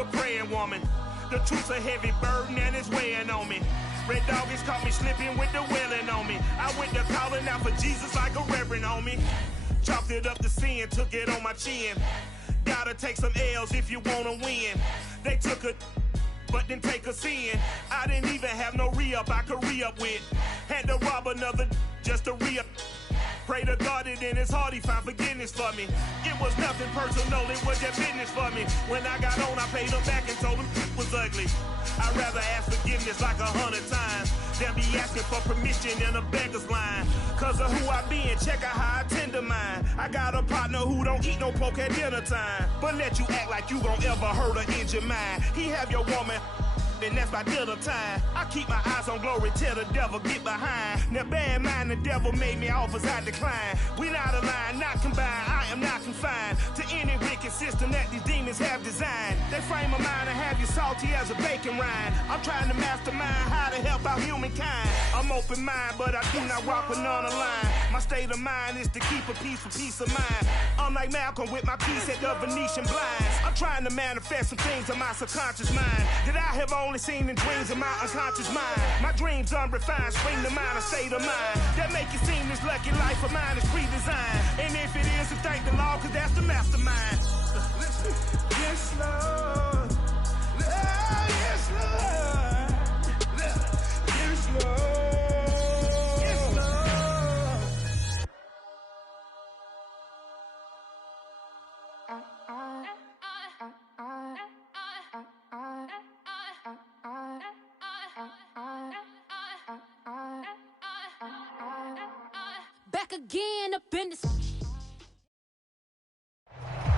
a praying woman. The truth's a heavy burden and it's weighing on me. Red doggies caught me slipping with the wailing on me. I went to calling out for Jesus like a reverend on me. Chopped it up to sin, took it on my chin. Gotta take some L's if you wanna win. They took a but didn't take a sin. I didn't even have no re-up I could re-up with. Had to rob another just to re-up. Pray to God that in his heart he found forgiveness for me. It was nothing personal, it was just business for me. When I got on, I paid him back and told him it was ugly. I'd rather ask forgiveness like 100 times than be asking for permission in a beggar's line. Cause of who I be and check out how I tend to mine. I got a partner who don't eat no pork at dinner time, but let you act like you gon' ever hurt or injure mine. He have your woman, and that's by dinner time. I keep my eyes on glory till the devil get behind. Now bear in mind the devil made me offers I decline. We not aligned, not combined, I am not confined to any wicked system that these demons have designed. They frame a mind and have you salty as a bacon rind. I'm trying to mastermind how to help out humankind. I'm open mind, but I do not rock with none aligned. My state of mind is to keep a peace of mind. I'm like Malcolm with my piece at the Venetian blinds. I'm trying to manifest some things in my subconscious mind that I have only seen in dreams in my unconscious mind. My dreams unrefined, spring to mind, a state of mind that make it seem this lucky life of mine is pre-designed. And if it is, then thank the Lord, cause that's the mastermind. Yes, Lord. Yes, Lord. Yes, Lord. Yes, Lord. Back again up in this.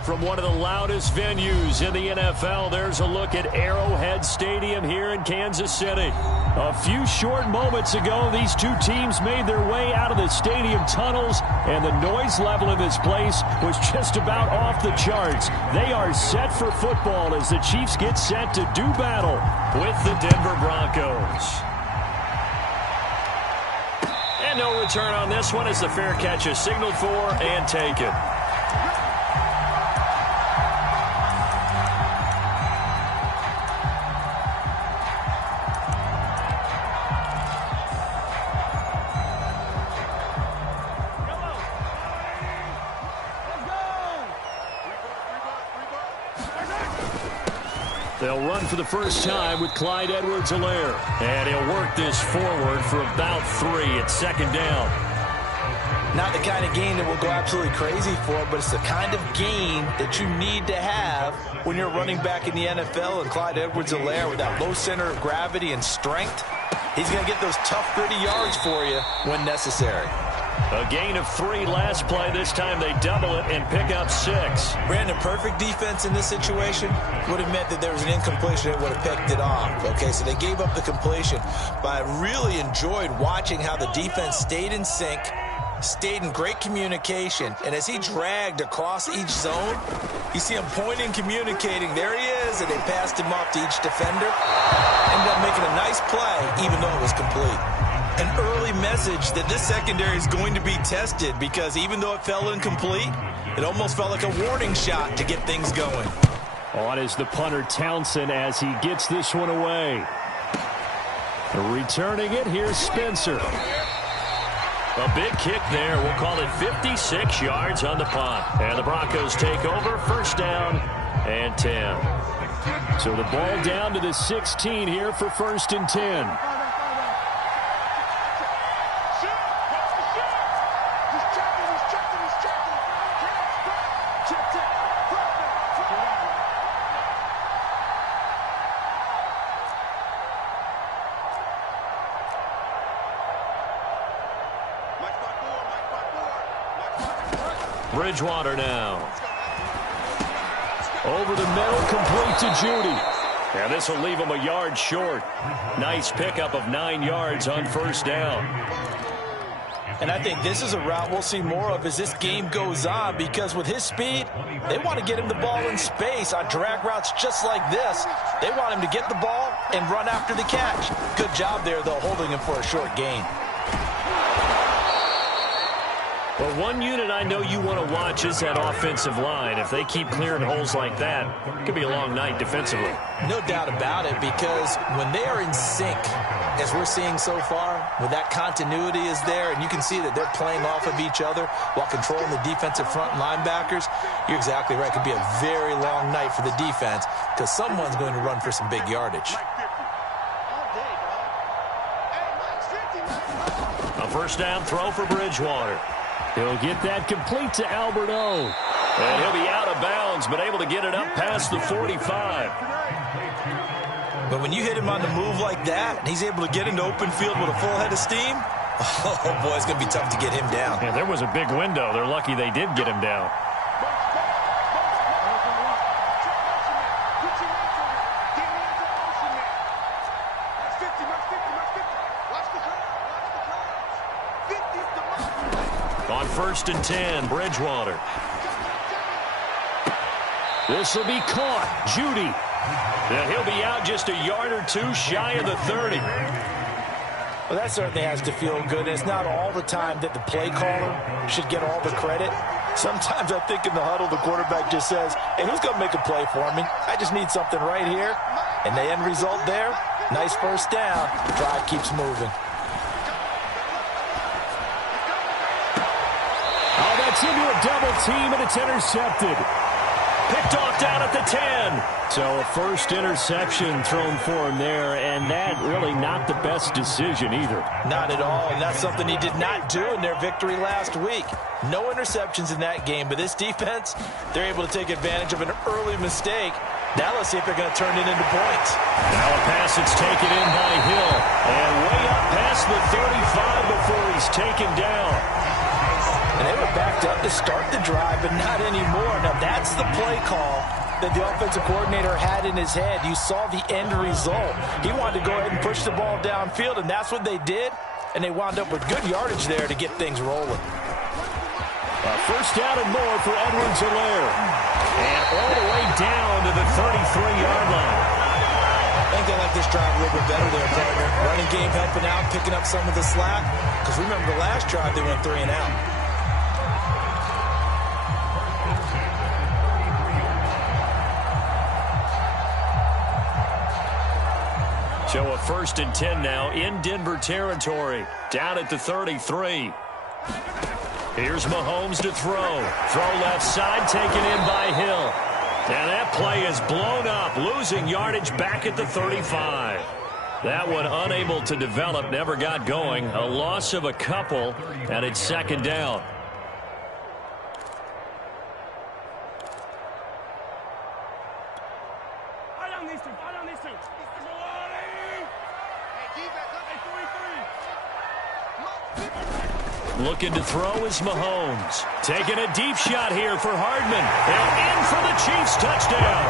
From one of the loudest venues in the NFL, there's a look at Arrowhead Stadium here in Kansas City. A few short moments ago, these two teams made their way out of the stadium tunnels, and the noise level in this place was just about off the charts. They are set for football as the Chiefs get set to do battle with the Denver Broncos. And no return on this one as the fair catch is signaled for and taken. They'll run for the first time with Clyde Edwards-Helaire. And he'll work this forward for about 3 at second down. Not the kind of game that we'll go absolutely crazy for, but it's the kind of game that you need to have when you're running back in the NFL. And Clyde Edwards-Helaire, with that low center of gravity and strength, he's going to get those tough, gritty yards for you when necessary. A gain of 3 last play. This time they double it and pick up 6. Brandon, perfect defense in this situation would have meant that there was an incompletion that would have picked it off. Okay, so they gave up the completion, but I really enjoyed watching how the defense stayed in sync, stayed in great communication, and as he dragged across each zone, you see him pointing, communicating. There he is, and they passed him off to each defender. Ended up making a nice play, even though it was complete. An early message that this secondary is going to be tested, because even though it fell incomplete, it almost felt like a warning shot to get things going. On is the punter Townsend as he gets this one away. Returning it, here's Spencer. A big kick there. We'll call it 56 yards on the punt. And the Broncos take over, first down and 10. So the ball down to the 16 here for first and 10. Bridgewater now. Over the middle, complete to Judy. And this will leave him a yard short. Nice pickup of 9 yards on first down. And I think this is a route we'll see more of as this game goes on, because with his speed, they want to get him the ball in space on drag routes just like this. They want him to get the ball and run after the catch. Good job there, though, holding him for a short gain. Well, one unit I know you want to watch is that offensive line. If they keep clearing holes like that, it could be a long night defensively. No doubt about it, because when they are in sync, as we're seeing so far, when that continuity is there, and you can see that they're playing off of each other while controlling the defensive front linebackers, you're exactly right. It could be a very long night for the defense because someone's going to run for some big yardage. A first down throw for Bridgewater. He'll get that complete to Alberto. And he'll be out of bounds, but able to get it up past the 45. But when you hit him on the move like that, and he's able to get into open field with a full head of steam, oh, boy, it's going to be tough to get him down. Yeah, there was a big window. They're lucky they did get him down. On 1st and 10, Bridgewater. This will be caught. Judy. And he'll be out just a yard or two shy of the 30. Well, that certainly has to feel good. It's not all the time that the play caller should get all the credit. Sometimes I think in the huddle, the quarterback just says, hey, who's going to make a play for me? I just need something right here. And the end result there, nice first down. Drive keeps moving. Oh, that's into a double team, and it's intercepted. Picked off down at the 10. So a first interception thrown for him there, and that really not the best decision either. Not at all, and that's something he did not do in their victory last week. No interceptions in that game, but this defense, they're able to take advantage of an early mistake. Now let's see if they're going to turn it into points. Now a pass that's taken in by Hill, and way up past the 35 before he's taken down. And they were backed up to start the drive, but not anymore. Now, that's the play call that the offensive coordinator had in his head. You saw the end result. He wanted to go ahead and push the ball downfield, and that's what they did. And they wound up with good yardage there to get things rolling. First down and more for Edwards-Helaire. And all the way down to the 33-yard line. I think they like this drive a little bit better there, partner. Running game helping out, picking up some of the slack. Because remember, the last drive, they went 3 and out. So a 1st and 10 now in Denver territory. Down at the 33. Here's Mahomes to throw. Throw left side, taken in by Hill. And that play is blown up, losing yardage back at the 35. That one unable to develop, never got going. A loss of a couple, and it's 2nd down. Looking to throw is Mahomes. Taking a deep shot here for Hardman. And in for the Chiefs touchdown.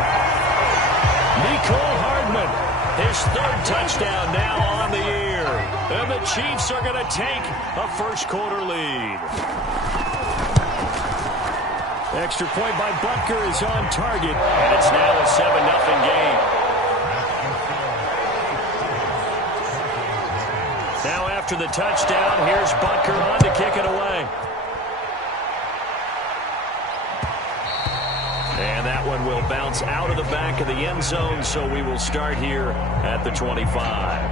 Mecole Hardman, his 3rd touchdown now on the year. And the Chiefs are going to take a first-quarter lead. Extra point by Butker is on target. And it's now a 7-0 game. Now after the touchdown, here's Butker on to kick it away. And that one will bounce out of the back of the end zone, so we will start here at the 25.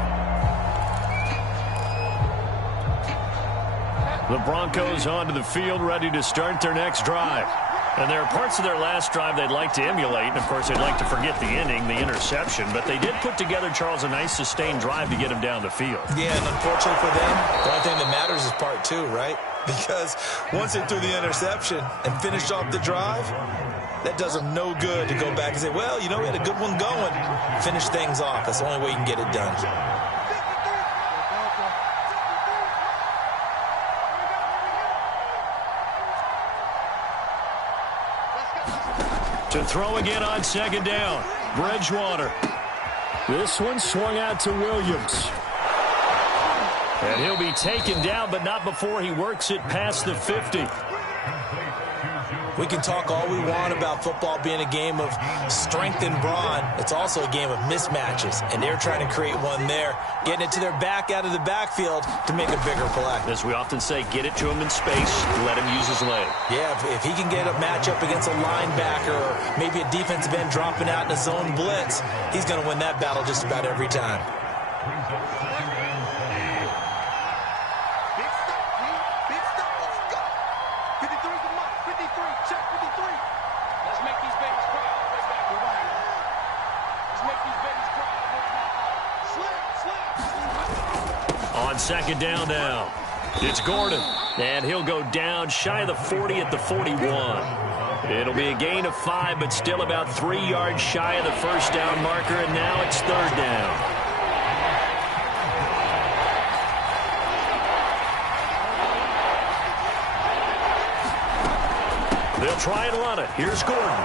The Broncos onto the field, ready to start their next drive. And there are parts of their last drive they'd like to emulate. And, of course, they'd like to forget the inning, the interception. But they did put together, Charles, a nice sustained drive to get him down the field. Yeah, and unfortunately for them, the only thing that matters is part 2, right? Because once they threw the interception and finished off the drive, that does them no good to go back and say, well, you know, we had a good one going. Finish things off. That's the only way you can get it done. To throw again on 2nd down. Bridgewater. This one swung out to Williams. And he'll be taken down, but not before he works it past the 50. We can talk all we want about football being a game of strength and brawn. It's also a game of mismatches, and they're trying to create one there, getting it to their back out of the backfield to make a bigger play. As we often say, get it to him in space, let him use his leg. Yeah, if he can get a matchup against a linebacker or maybe a defensive end dropping out in a zone blitz, he's going to win that battle just about every time. Second down now. It's Gordon, and he'll go down shy of the 40 at the 41. It'll be a gain of 5, but still about 3 yards shy of the first down marker, and now it's third down. They'll try and run it. Here's Gordon.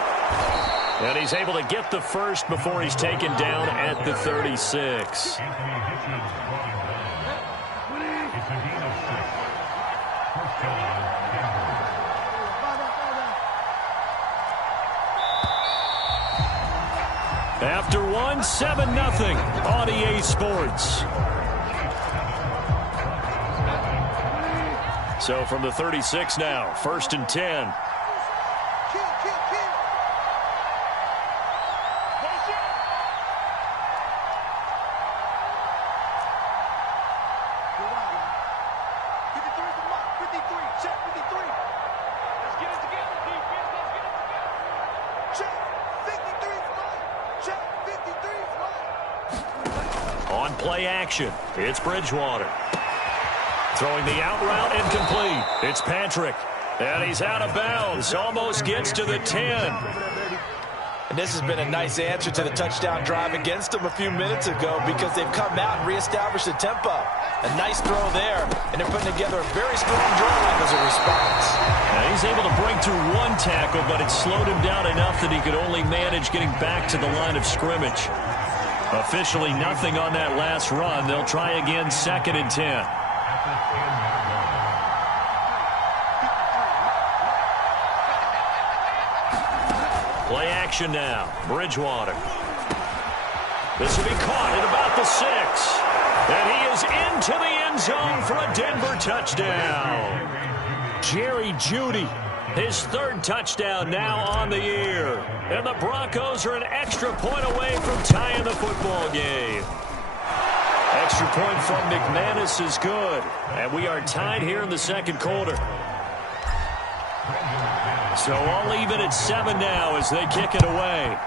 And he's able to get the first before he's taken down at the 36. After 7-0 on EA Sports. So from the 36 now, 1st and 10. It's Bridgewater. Throwing the out route incomplete. It's Patrick. And he's out of bounds. Almost gets to the 10. And this has been a nice answer to the touchdown drive against them a few minutes ago because they've come out and reestablished the tempo. A nice throw there, and they're putting together a very strong drive as a response. Now he's able to break through one tackle, but it slowed him down enough that he could only manage getting back to the line of scrimmage. Officially nothing on that last run. They'll try again, 2nd and 10. Play action now. Bridgewater. This will be caught at about the 6. And he is into the end zone for a Denver touchdown. Jerry Jeudy, his 3rd touchdown now on the year. And the Broncos are an extra point away from tying the football game. Extra point from McManus is good. And we are tied here in the 2nd quarter. So all even at 7 now as they kick it away.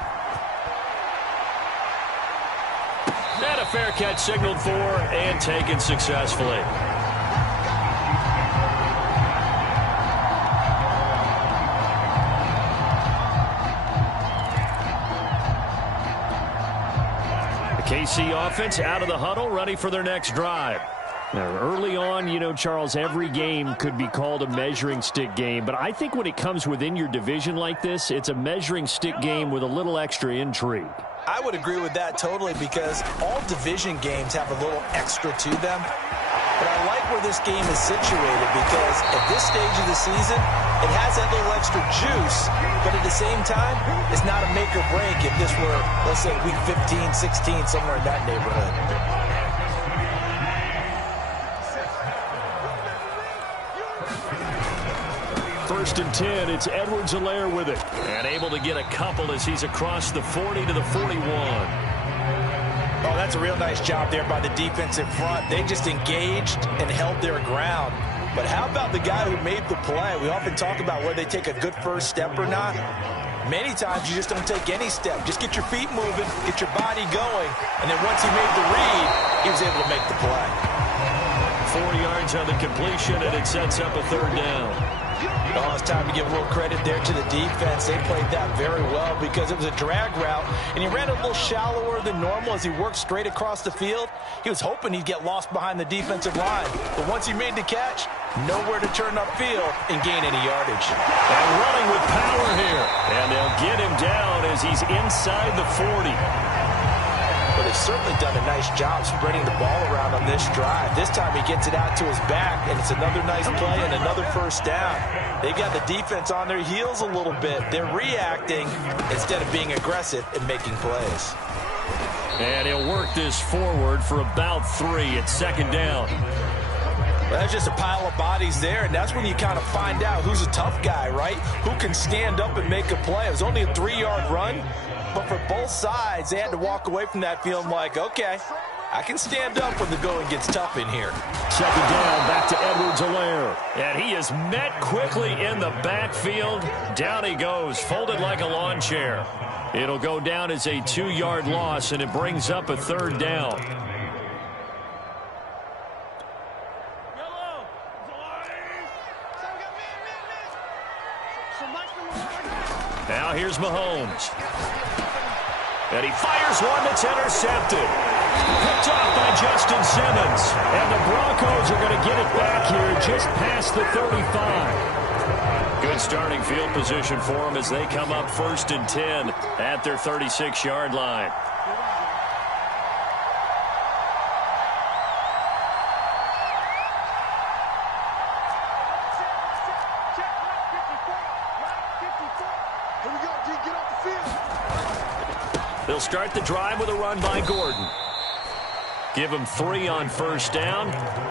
And a fair catch signaled for and taken successfully. KC offense out of the huddle, ready for their next drive. Now, early on, you know, Charles, every game could be called a measuring stick game, but I think when it comes within your division like this, it's a measuring stick game with a little extra intrigue. I would agree with that totally because all division games have a little extra to them. But I like where this game is situated because at this stage of the season, it has that little extra juice, but at the same time, it's not a make or break if this were, let's say, week 15, 16, somewhere in that neighborhood. First and 10, it's Edwards-Helaire with it. And able to get a couple as he's across the 40 to the 41. Oh, that's a real nice job there by the defensive front. They just engaged and held their ground. But how about the guy who made the play? We often talk about whether they take a good first step or not. Many times you just don't take any step. Just get your feet moving, get your body going, and then once he made the read, he was able to make the play. 4 yards on the completion, and it sets up a 3rd down. Oh, it's time to give a little credit there to the defense. They played that very well because it was a drag route, and he ran a little shallower than normal as he worked straight across the field. He was hoping he'd get lost behind the defensive line, but once he made the catch, nowhere to turn upfield and gain any yardage. And running with power here, and they'll get him down as he's inside the 40. But as He's certainly done a nice job spreading the ball around on this drive. This time he gets it out to his back, and it's another nice play and another first down. They've got the defense on their heels a little bit. They're reacting instead of being aggressive and making plays. And he'll work this forward for about 3. It's second down. Well, that's just a pile of bodies there, and that's when you kind of find out who's a tough guy, right? Who can stand up and make a play. It was only a 3-yard run, but for both sides, they had to walk away from that feeling like, okay, I can stand up when the going gets tough in here. Second down, back to Edwards-Helaire. And he is met quickly in the backfield. Down he goes, folded like a lawn chair. It'll go down as a 2-yard loss, and it brings up a third down. Now here's Mahomes. And he fires one that's intercepted. Picked off by Justin Simmons. And the Broncos are going to get it back here just past the 35. Good starting field position for them as they come up 1st and 10 at their 36-yard line. They'll start the drive with a run by Gordon. Give him 3 on first down.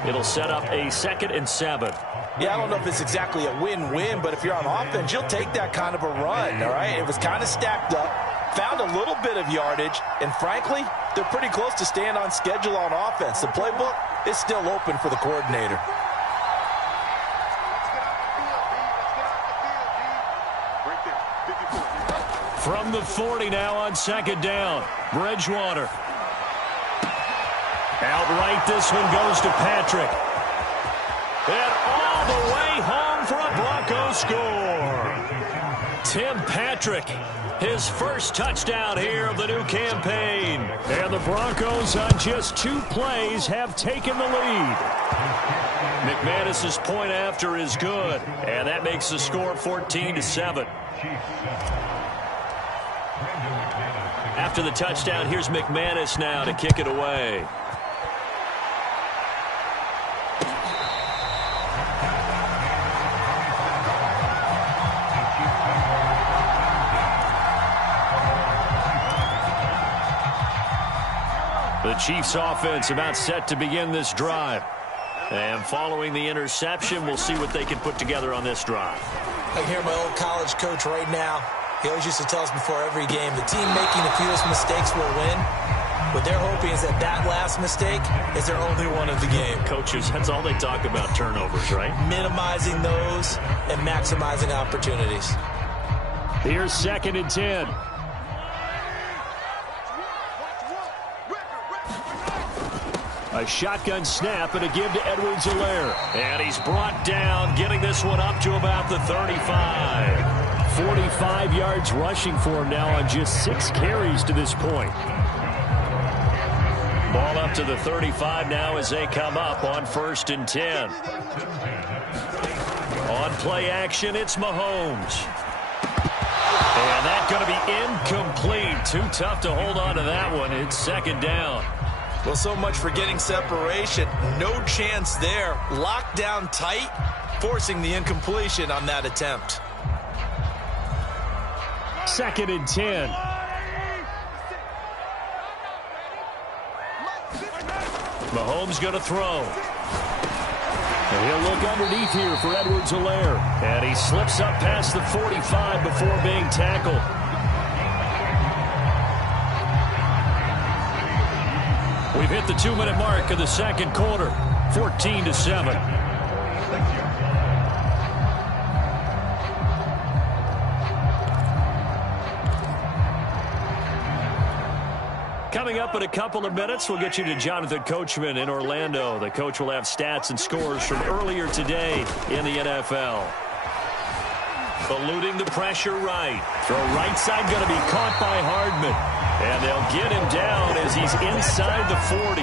It'll set up a 2nd and 7. Yeah, I don't know if it's exactly a win-win, but if you're on offense, you'll take that kind of a run, all right? It was kind of stacked up, found a little bit of yardage, and frankly, they're pretty close to staying on schedule on offense. The playbook is still open for the coordinator. From the 40 now on second down. Bridgewater. Outright, this one goes to Patrick. And all the way home for a Broncos score. Tim Patrick, his first touchdown here of the new campaign. And the Broncos on just 2 plays have taken the lead. McManus's point after is good. And that makes the score 14-7. After the touchdown, here's McManus now to kick it away. The Chiefs offense about set to begin this drive. And following the interception, we'll see what they can put together on this drive. I hear my old college coach right now. He always used to tell us before every game, the team making the fewest mistakes will win. What they're hoping is that that last mistake is their only one of the game. Coaches, that's all they talk about, turnovers, right? Minimizing those and maximizing opportunities. Here's 2nd and 10. A shotgun snap and a give to Edwards-Helaire. And he's brought down, getting this one up to about the 35. 45 yards rushing for him now on just 6 carries to this point. Ball up to the 35 now as they come up on 1st and 10. On play action, it's Mahomes. And that's going to be incomplete. Too tough to hold on to that one. It's 2nd down. Well, so much for getting separation. No chance there. Locked down tight, forcing the incompletion on that attempt. 2nd and 10. Mahomes going to throw. And he'll look underneath here for Edwards-Helaire. And he slips up past the 45 before being tackled. We've hit the 2-minute mark of the second quarter. 14-7. Coming up in a couple of minutes, we'll get you to Jonathan Coachman in Orlando. The coach will have stats and scores from earlier today in the NFL. Eluding the pressure right. Throw right side going to be caught by Hardman. And they'll get him down as he's inside the 40.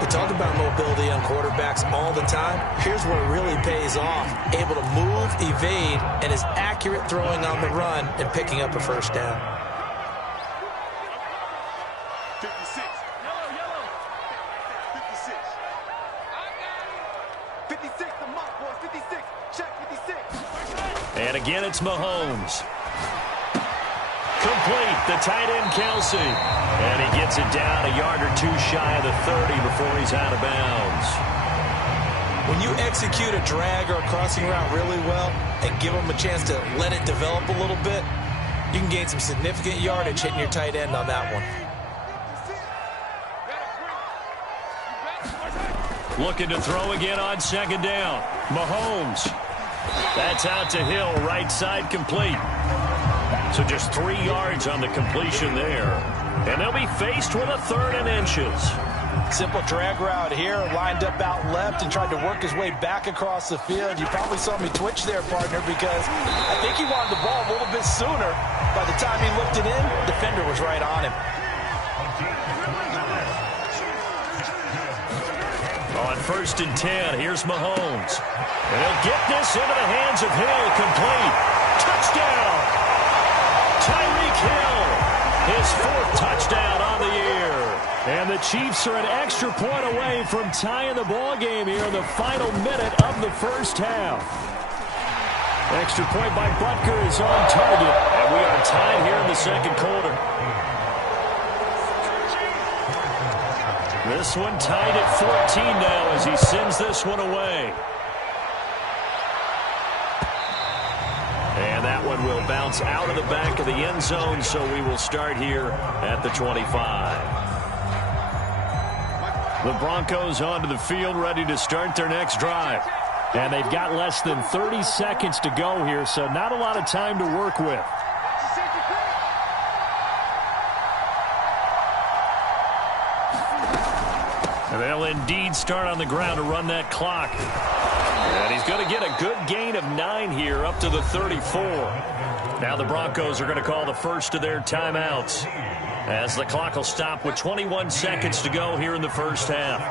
We talk about mobility on quarterbacks all the time. Here's where it really pays off. Able to move, evade, and is accurate throwing on the run and picking up a first down. 56. Yellow. 56. 56, the mark, boys. 56. Check 56. And again, it's Mahomes. Complete, the tight end, Kelsey. And he gets it down a yard or two shy of the 30 before he's out of bounds. When you execute a drag or a crossing route really well and give them a chance to let it develop a little bit, you can gain some significant yardage hitting your tight end on that one. Looking to throw again on second down. Mahomes. That's out to Hill, right side complete. So just 3 yards on the completion there. And they'll be faced with a 3rd and inches. Simple drag route here, lined up out left and tried to work his way back across the field. You probably saw me twitch there, partner, because I think he wanted the ball a little bit sooner. By the time he looked it in, the defender was right on him. On 1st and 10, here's Mahomes. And he'll get this into the hands of Hill, complete. Touchdown! Tyreek Hill, his 4th touchdown on the year. And the Chiefs are an extra point away from tying the ball game here in the final minute of the first half. Extra point by Butker is on target, and we are tied here in the second quarter. This one tied at 14 now as he sends this one away. And that one will bounce out of the back of the end zone, so we will start here at the 25. The Broncos onto the field, ready to start their next drive. And they've got less than 30 seconds to go here, so not a lot of time to work with. And they'll indeed start on the ground to run that clock. And he's going to get a good gain of 9 here up to the 34. Now the Broncos are going to call the first of their timeouts, as the clock will stop with 21 seconds to go here in the first half.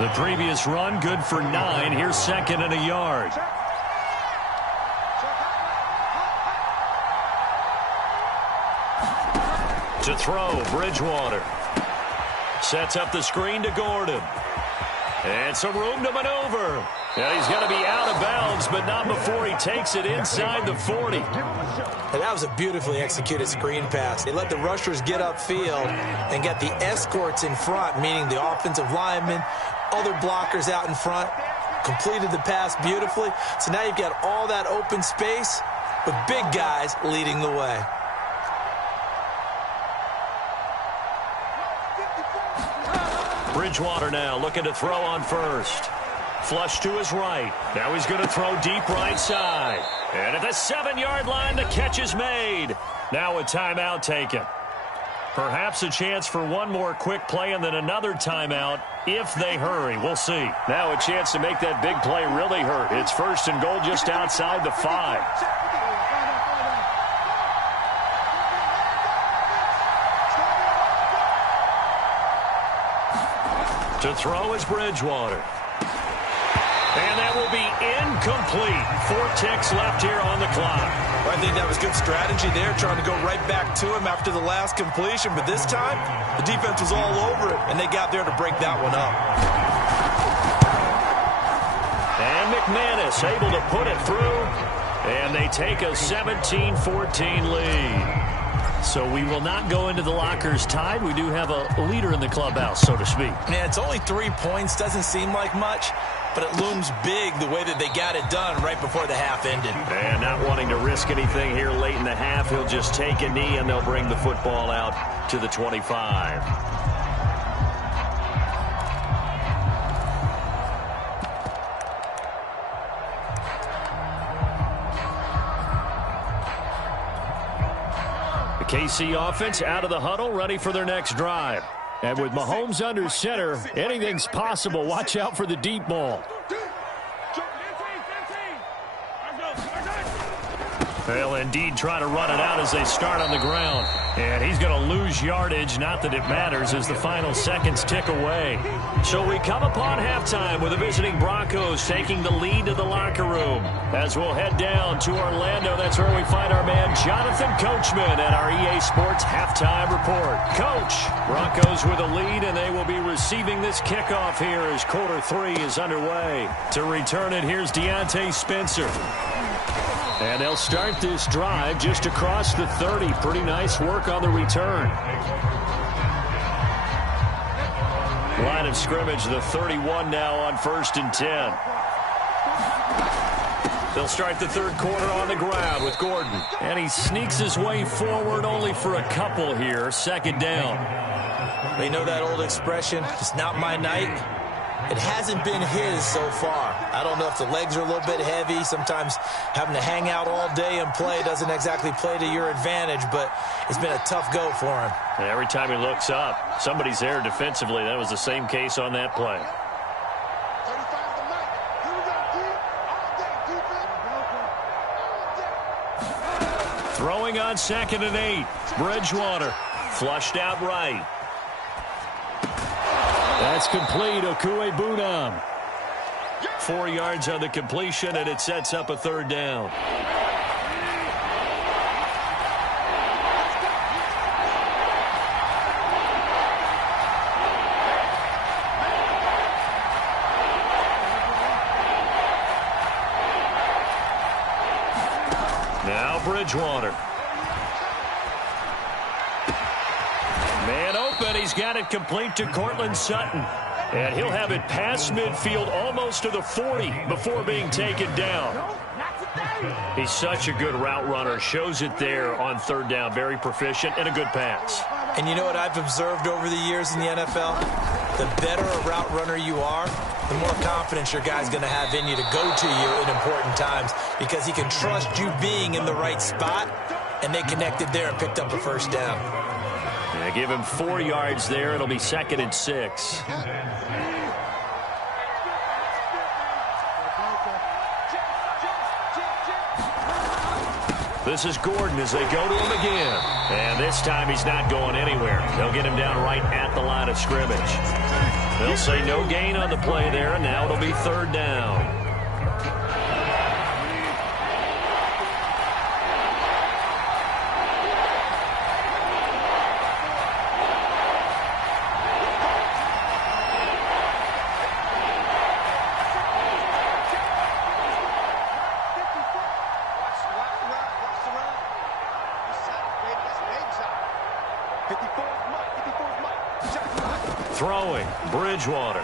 The previous run good for 9. Here's 2nd and a yard. To throw, Bridgewater. Sets up the screen to Gordon. And some room to maneuver. And he's going to be out of bounds, but not before he takes it inside the 40. And that was a beautifully executed screen pass. They let the rushers get upfield and get the escorts in front, meaning the offensive linemen, other blockers out in front. Completed the pass beautifully. So now you've got all that open space with big guys leading the way. Bridgewater now looking to throw on first. Flush to his right. Now he's going to throw deep right side. And at the 7-yard line, the catch is made. Now a timeout taken. Perhaps a chance for one more quick play and then another timeout if they hurry. We'll see. Now a chance to make that big play really hurt. It's 1st and goal just outside the 5. To throw is Bridgewater. And that will be incomplete. 4 ticks left here on the clock. Well, I think that was good strategy there, trying to go right back to him after the last completion. But this time, the defense was all over it, and they got there to break that one up. And McManus able to put it through. And they take a 17-14 lead. So we will not go into the lockers tied. We do have a leader in the clubhouse, so to speak. Man, it's only 3 points. Doesn't seem like much, but it looms big the way that they got it done right before the half ended. And not wanting to risk anything here late in the half, he'll just take a knee, and they'll bring the football out to the 25. KC offense out of the huddle, ready for their next drive. And with Mahomes under center, anything's possible. Watch out for the deep ball. They'll indeed try to run it out as they start on the ground. And he's going to lose yardage. Not that it matters as the final seconds tick away. So we come upon halftime with the visiting Broncos taking the lead to the locker room. As we'll head down to Orlando, that's where we find our man Jonathan Coachman at our EA Sports Halftime Report. Coach, Broncos with a lead, and they will be receiving this kickoff here as quarter 3 is underway. To return it, here's Deontay Spencer. And they'll start this drive just across the 30. Pretty nice work on the return. Line of scrimmage, the 31 now on 1st and 10. They'll start the third quarter on the ground with Gordon. And he sneaks his way forward only for a couple here. 2nd down. They know that old expression, it's not my night. It hasn't been his so far. I don't know if the legs are a little bit heavy. Sometimes having to hang out all day and play doesn't exactly play to your advantage, but it's been a tough go for him. And every time he looks up, somebody's there defensively. That was the same case on that play. Throwing on 2nd and 8. Bridgewater flushed out right. That's complete. Okuegbunam. 4 yards on the completion, and it sets up a 3rd down. Now Bridgewater. Man open. He's got it complete to Cortland Sutton. And he'll have it past midfield almost to the 40 before being taken down. He's such a good route runner. Shows it there on 3rd down. Very proficient and a good pass. And you know what I've observed over the years in the NFL? The better a route runner you are, the more confidence your guy's going to have in you to go to you in important times because he can trust you being in the right spot, and they connected there and picked up a 1st down. Yeah, give him 4 yards there. It'll be 2nd and 6. This is Gordon as they go to him again. And this time he's not going anywhere. They'll get him down right at the line of scrimmage. They'll say no gain on the play there, and now it'll be 3rd down. Throwing, Bridgewater.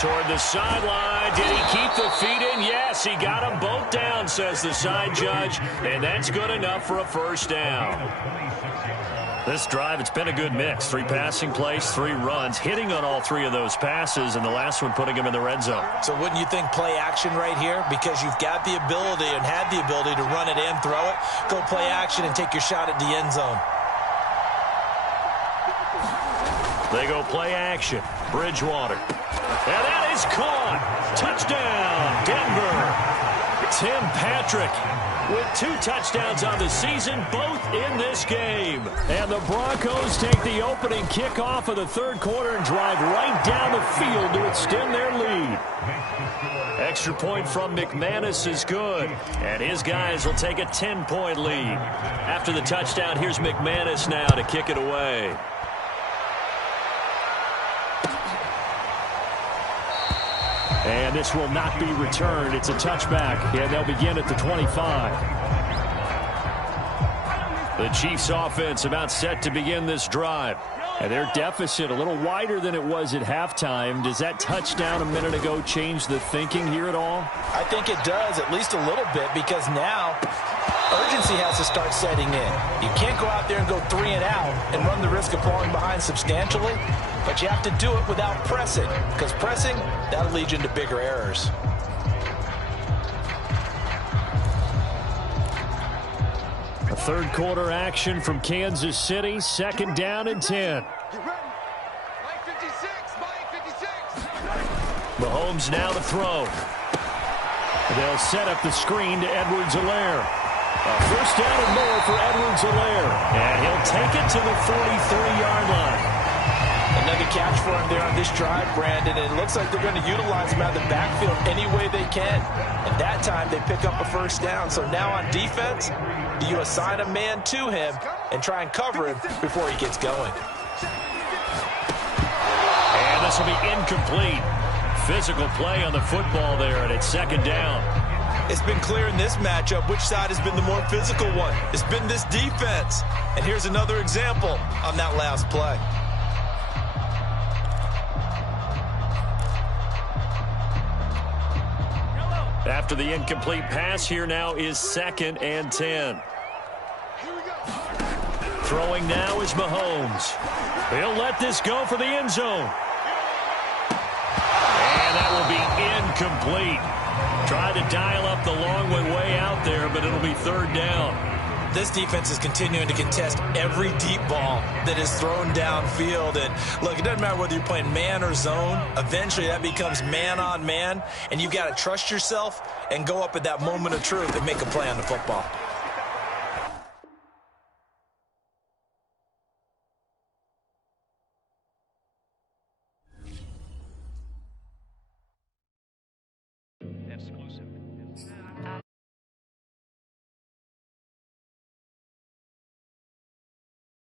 Toward the sideline. Did he keep the feet in? Yes, he got them both down, says the side judge. And that's good enough for a 1st down. This drive, it's been a good mix. 3 passing plays, 3 runs, hitting on all 3 of those passes, and the last one putting him in the red zone. So wouldn't you think play action right here? Because you've got the ability and had the ability to run it and throw it. Go play action and take your shot at the end zone. They go play action. Bridgewater. And that is caught. Touchdown, Denver. Tim Patrick with 2 touchdowns on the season, both in this game. And the Broncos take the opening kickoff of the 3rd quarter and drive right down the field to extend their lead. Extra point from McManus is good. And his guys will take a 10-point lead. After the touchdown, here's McManus now to kick it away. And this will not be returned. It's a touchback, and they'll begin at the 25. The Chiefs' offense about set to begin this drive. And their deficit a little wider than it was at halftime. Does that touchdown a minute ago change the thinking here at all? I think it does, at least a little bit, because now urgency has to start setting in. You can't go out there and go 3 and out and run the risk of falling behind substantially, but you have to do it without pressing, because pressing, that'll lead you into bigger errors. A 3rd quarter action from Kansas City, 2nd down and 10. Mahomes now to throw. They'll set up the screen to Edwards-Helaire. A first down and more for Edwards-Helaire. And he'll take it to the 43-yard line. Another catch for him there on this drive, Brandon. And it looks like they're going to utilize him out of the backfield any way they can. And that time they pick up a first down. So now on defense, do you assign a man to him and try and cover him before he gets going? And this will be incomplete. Physical play on the football there, and it's second down. It's been clear in this matchup which side has been the more physical one. It's been this defense. And here's another example on that last play. After the incomplete pass, here now is 2nd and 10. Throwing now is Mahomes. He'll let this go for the end zone. And that will be incomplete. Tried to dial up the long way out there, but it'll be third down. This defense is continuing to contest every deep ball that is thrown downfield. And look, it doesn't matter whether you're playing man or zone. Eventually that becomes man on man, and you've got to trust yourself and go up at that moment of truth and make a play on the football.